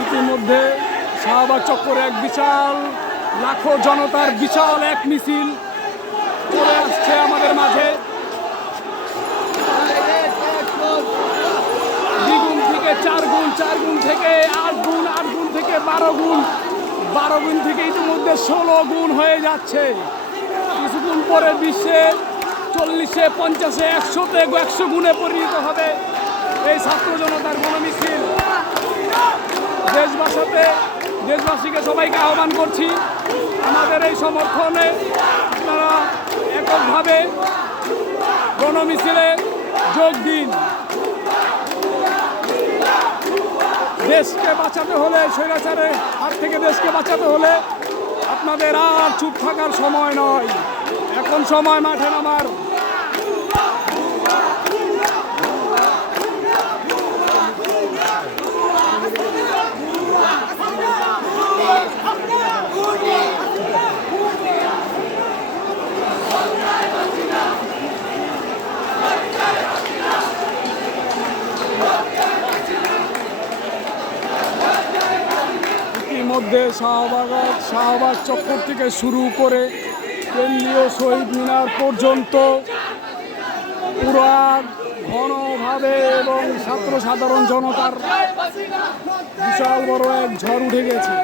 ইতিমধ্যে শাহবাগ চত্বরে এক বিশাল লাখো জনতার বিশাল এক মিছিল চলে আসছে আমাদের মাঝে। দ্বিগুণ থেকে 4 গুণ, 4 গুণ থেকে 8 গুণ, 8 গুণ থেকে 12 গুণ, 12 গুণ থেকে ইতিমধ্যে 16 গুণ হয়ে যাচ্ছে। কিছুক্ষণ পরে 20-এ, 40-এ, 50-এ, 100-তে, 100 গুণে পরিণত হবে এই ছাত্র জনতার গণমিছিল। দেশবাসীকে সবাইকে আহ্বান করছি, আমাদের এই সমর্থনে আপনারা এককভাবে গণমিছিলে যোগ দিন। দেশকে বাঁচাতে হলে, স্বৈরাচারের হাত থেকে দেশকে বাঁচাতে হলে আপনাদের আর চুপ থাকার সময় নয়, এখন সময় মাঠে নামার। ইতিমধ্যে শাহবাগ চত্বর থেকে শুরু করে কেন্দ্রীয় শহীদ মিনার পর্যন্ত পুরা ঘনভাবে এবং সাধারণ জনতার বিশাল বড় এক ঝড় উঠে গেছে।